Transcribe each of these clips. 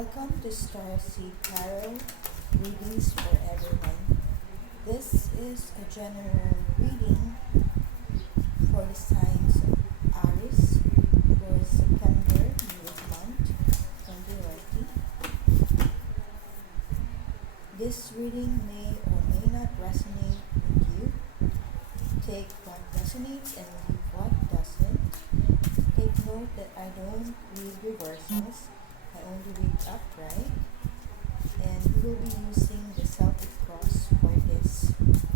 Welcome to Starseed Tarot Readings for Everyone. This is a general reading for the signs of Aries for September month 2020. This reading may or may not resonate with you. Take what resonates and leave what doesn't. Take note that I don't read reversals. I only read upright, and we will be using the Celtic cross for this reading.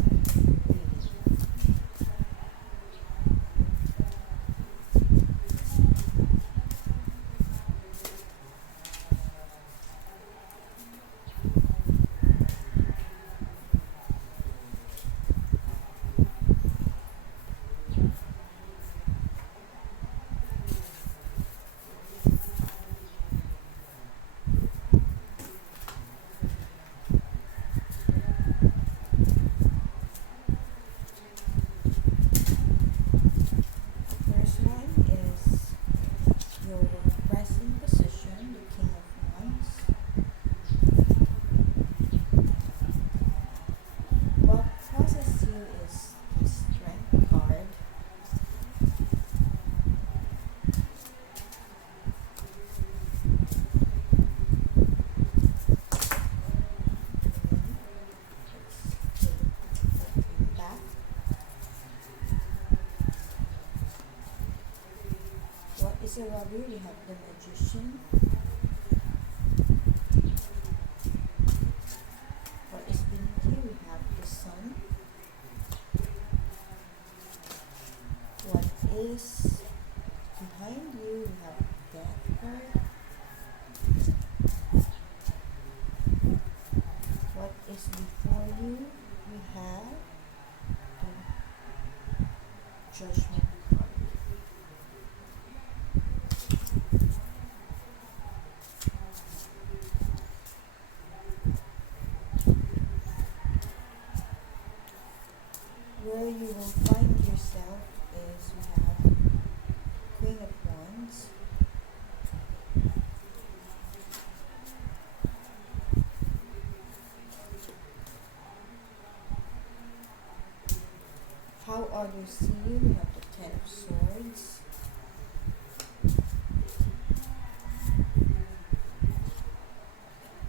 First one is your present position, the King of Wands. What causes you is the Strength card. Back. What is a robber? We have the Magician. What is beneath you? We have the Sun. What is behind you? We have Death card. What is before you? We have the Judgment card. Where you will find yourself is we have Queen of Wands. How others see you, we have the Ten of Swords.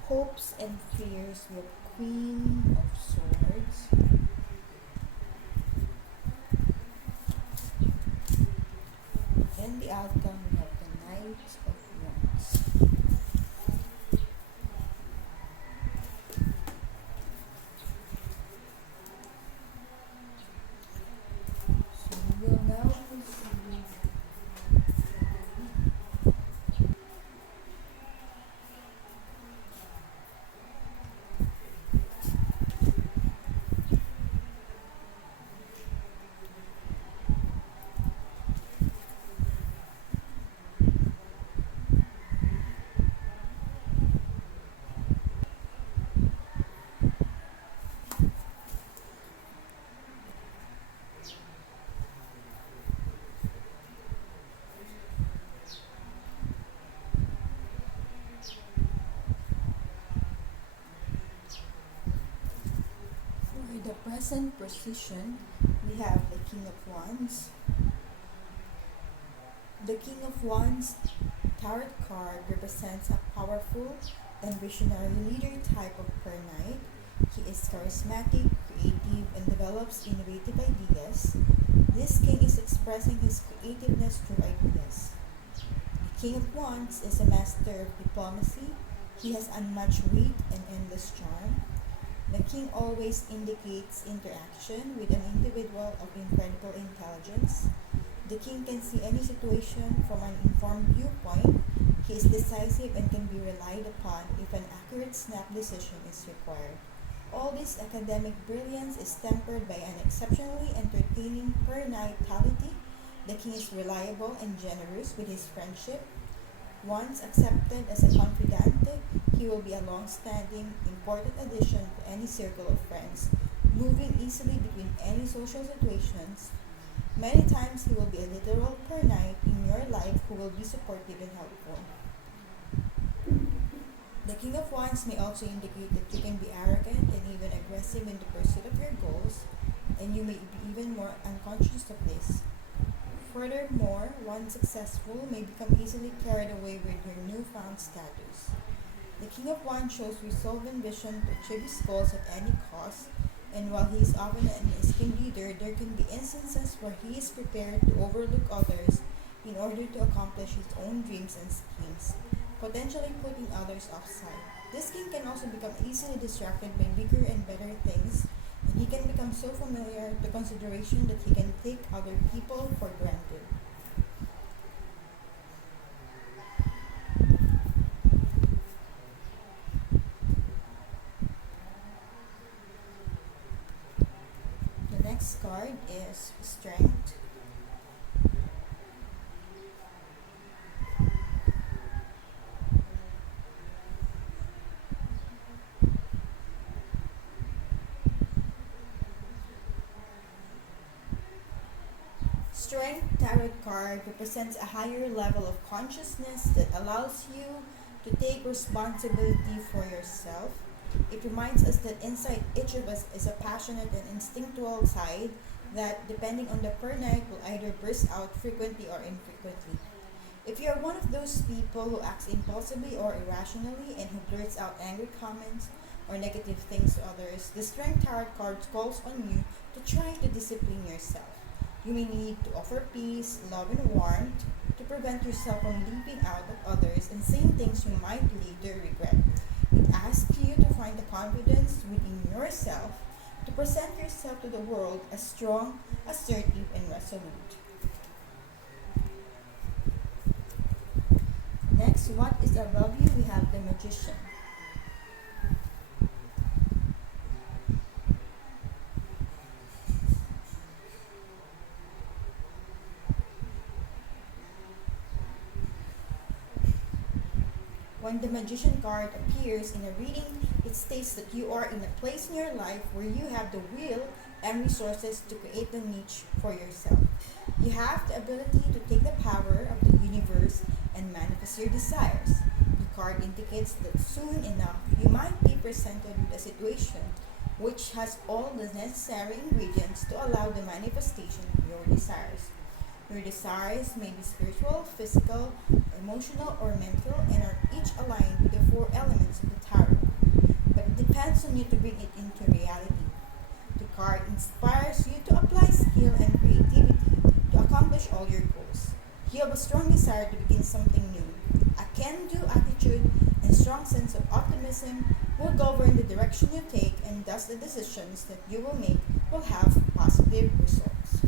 Hopes and fears, we have Queen of Swords. And the outcome, we have the Knight of Wands. So we will now proceed. For the present position, we have the King of Wands. The King of Wands tarot card represents a powerful and visionary leader type of per knight. He is charismatic, creative, and develops innovative ideas. This king is expressing his creativeness through ideas. The King of Wands is a master of diplomacy. He has unmatched wit and endless charm. The king always indicates interaction with an individual of incredible intelligence. The king can see any situation from an informed viewpoint. He is decisive and can be relied upon if an accurate snap decision is required. All this academic brilliance is tempered by an exceptionally entertaining personality. The king is reliable and generous with his friendship. Once accepted as a confidante, he will be a long-standing, important addition to any circle of friends, moving easily between any social situations. Many times he will be a literal per knight in your life who will be supportive and helpful. The King of Wands may also indicate that you can be arrogant and even aggressive in the pursuit of your goals, and you may be even more unconscious of this. Furthermore, one successful may become easily carried away with your newfound status. The King of Wands shows resolve and vision to achieve his goals at any cost, and while he is often an esteemed leader, there can be instances where he is prepared to overlook others in order to accomplish his own dreams and schemes, potentially putting others offside. This king can also become easily distracted by bigger and better things, and he can become so familiar to consideration that he can take other people for granted. The next card is Strength. Strength Tarot card represents a higher level of consciousness that allows you to take responsibility for yourself. It reminds us that inside each of us is a passionate and instinctual side that, depending on the per night, will either burst out frequently or infrequently. If you are one of those people who acts impulsively or irrationally and who blurts out angry comments or negative things to others, the Strength Tarot card calls on you to try to discipline yourself. You may need to offer peace, love, and warmth to prevent yourself from leaping out at others and saying things you might later regret. It asks you to find the confidence within yourself to present yourself to the world as strong, assertive, and resolute. Next, what is above you? We have the Magician. When the Magician card appears in a reading, it states that you are in a place in your life where you have the will and resources to create a niche for yourself. You have the ability to take the power of the universe and manifest your desires. The card indicates that soon enough you might be presented with a situation which has all the necessary ingredients to allow the manifestation of your desires. Your desires may be spiritual, physical, emotional, or mental and are each aligned with the four elements of the tarot. But it depends on you to bring it into reality. The card inspires you to apply skill and creativity to accomplish all your goals. You have a strong desire to begin something new. A can-do attitude and strong sense of optimism will govern the direction you take, and thus the decisions that you will make will have positive results.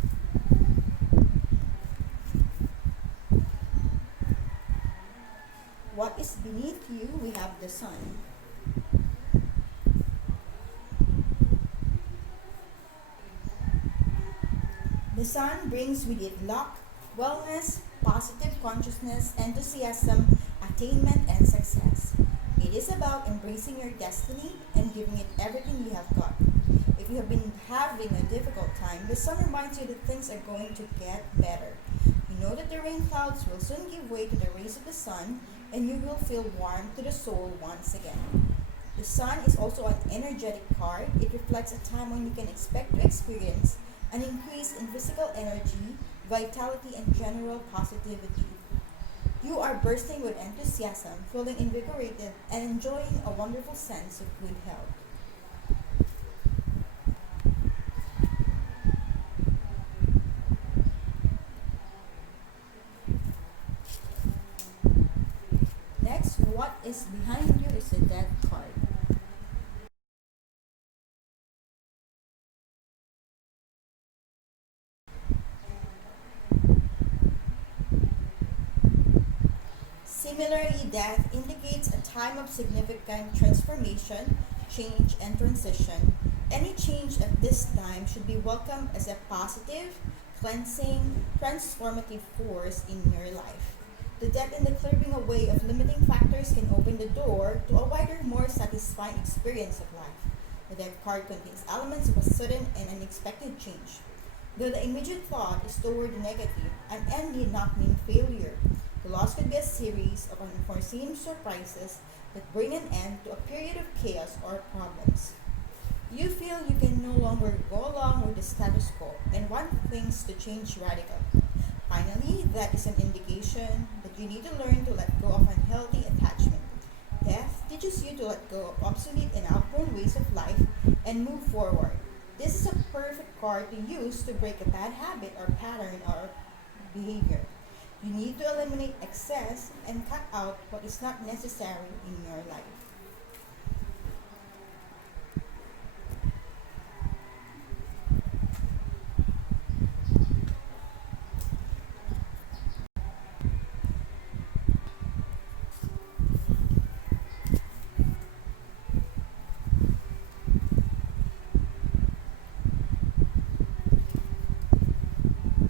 What is beneath you? We have the Sun. The Sun brings with it luck, wellness, positive consciousness, enthusiasm, attainment, and success. It is about embracing your destiny and giving it everything you have got. If you have been having a difficult time, the Sun reminds you that things are going to get better. You know that the rain clouds will soon give way to the rays of the sun, and you will feel warm to the soul once again. The Sun is also an energetic card. It reflects a time when you can expect to experience an increase in physical energy, vitality, and general positivity. You are bursting with enthusiasm, feeling invigorated, and enjoying a wonderful sense of good health. Next, what is behind you is the Death card. Similarly, death indicates a time of significant transformation, change, and transition. Any change at this time should be welcomed as a positive, cleansing, transformative force in your life. The death and the clearing away of limiting factors can open the door to a wider, more satisfying experience of life. The death card contains elements of a sudden and unexpected change. Though the immediate thought is toward the negative, an end need not mean failure. The loss could be a series of unforeseen surprises that bring an end to a period of chaos or problems. You feel you can no longer go along with the status quo and want things to change radically. Finally, that is an indication that you need to learn to let go of unhealthy attachment. Death teaches you to let go of obsolete and outgrown ways of life and move forward. This is a perfect card to use to break a bad habit or pattern or behavior. You need to eliminate excess and cut out what is not necessary in your life.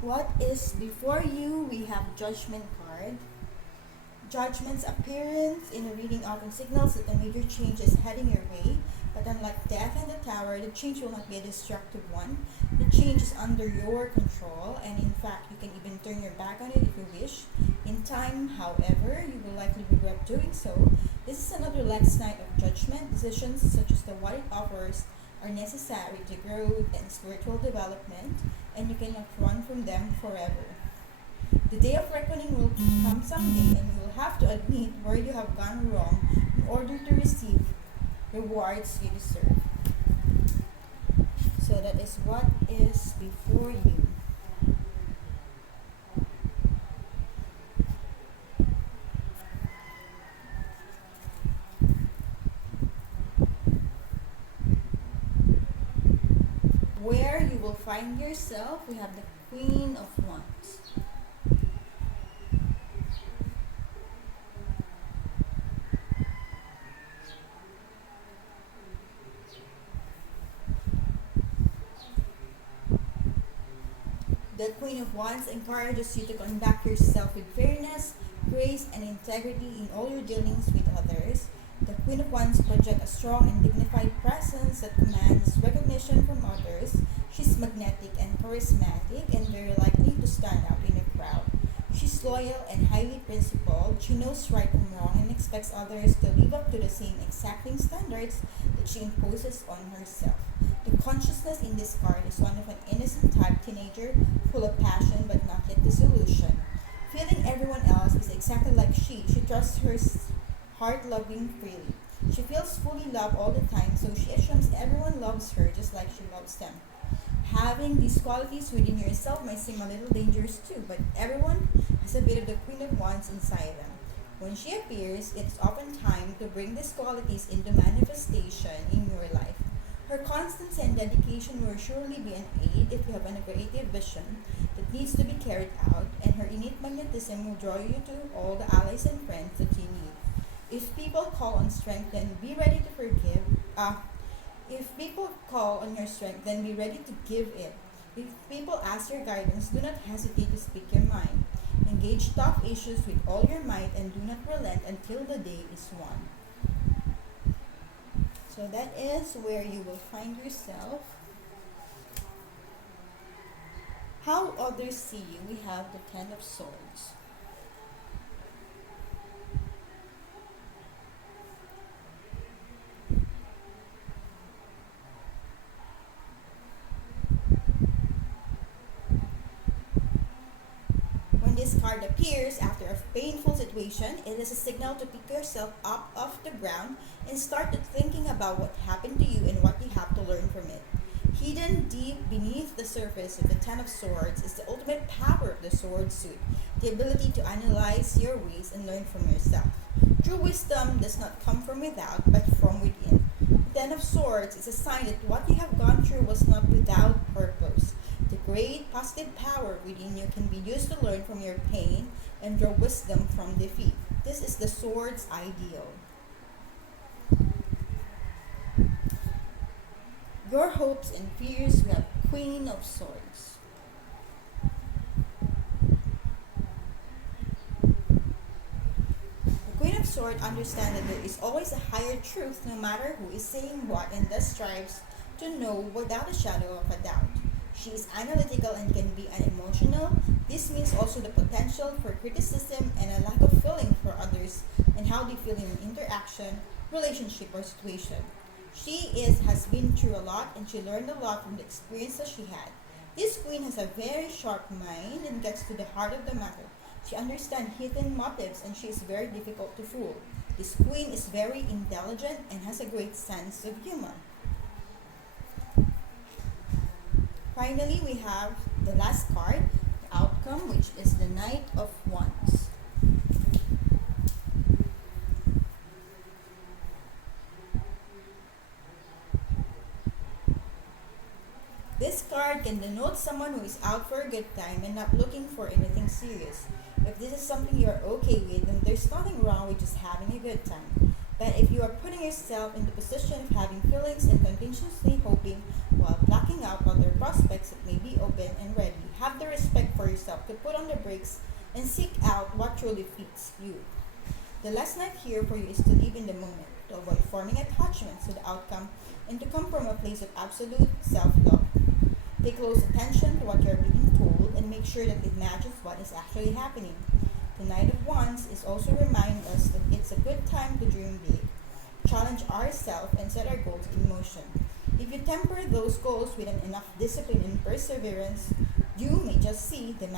What is before you? We have Judgment card. Judgment's appearance in a reading often signals that a major change is heading your way, but unlike Death and the Tower, the change will not be a destructive one. The change is under your control, and in fact, you can even turn your back on it if you wish. In time, however, you will likely regret doing so. This is another Lex Night of Judgment. Decisions such as the what it offers are necessary to growth and spiritual development, and you cannot run from them forever. The day of reckoning will come someday, and you will have to admit where you have gone wrong in order to receive rewards you deserve. So that is what is before you. Where you will find yourself, we have the Queen of Wands. The Queen of Wands encourages you to conduct yourself with fairness, grace, and integrity in all your dealings with others. The Queen of Wands projects a strong and dignified presence that commands recognition from others. She's magnetic and charismatic and very likely to stand out in a crowd. She's loyal and highly principled. She knows right from wrong and expects others to live up to the same exacting standards that she imposes on herself. The consciousness in this card is one of an innocent type teenager, full of passion but not yet disillusioned. Feeling everyone else is exactly like she trusts her heart loving freely. She feels fully loved all the time, so she assumes everyone loves her just like she loves them. Having these qualities within yourself might seem a little dangerous too, but everyone has a bit of the Queen of Wands inside them. When she appears, it's often time to bring these qualities into manifestation in your life. Her constancy and dedication will surely be an aid if you have a creative vision that needs to be carried out, and her innate magnetism will draw you to all the allies and friends that you need. If people call on strength, then be ready to forgive. If people call on your strength, then be ready to give it. If people ask your guidance, do not hesitate to speak your mind. Engage tough issues with all your might and do not relent until the day is won. So that is where you will find yourself. How others see you, we have the Ten of Swords. When this card appears after a painful situation, it is a signal to pick yourself up off the ground and start thinking about what happened to you and what you have to learn from it. Hidden deep beneath the surface of the Ten of Swords is the ultimate power of the sword suit, the ability to analyze your ways and learn from yourself. True wisdom does not come from without, but from within. The Ten of Swords is a sign that what you have gone through was not without purpose. The great positive power within you can be used to learn from your pain and draw wisdom from defeat. This is the sword's ideal. Your hopes and fears, we have Queen of Swords. The Queen of Swords understands that there is always a higher truth no matter who is saying what, and thus strives to know without a shadow of a doubt. She is analytical and can be unemotional. This This means also the potential for criticism and a lack of feeling for others and how they feel in an interaction, relationship, or situation. Has been through a lot and she learned a lot from the experiences she had. This queen has a very sharp mind and gets to the heart of the matter. She understands hidden motives and she is very difficult to fool. This queen is very intelligent and has a great sense of humor. Finally, we have the last card, the outcome, which is the Knight of Wands. This card can denote someone who is out for a good time and not looking for anything serious. If this is something you're okay with, then there's nothing wrong with just having a good time. But if you are putting yourself in the position of having feelings and continuously hoping while blocking out other prospects that may be open and ready, have the respect for yourself to put on the brakes and seek out what truly fits you. The last night here for you is to live in the moment, to avoid forming attachments to the outcome, and to come from a place of absolute self-love. Pay close attention to what you're being told and make sure that it matches what is actually happening. The Knight of Wands is also remind us that it's a good time to dream big, challenge ourselves, and set our goals in motion. If you temper those goals with enough discipline and perseverance, you may just see them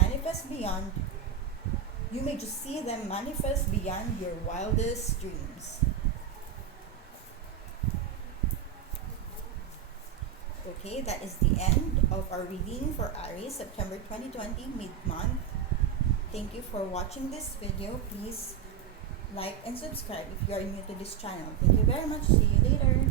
manifest beyond your wildest dreams. Okay, that is the end of our reading for Aries, September 2020, mid-month. Thank you for watching this video. Please like and subscribe if you are new to this channel. Thank you very much. See you later.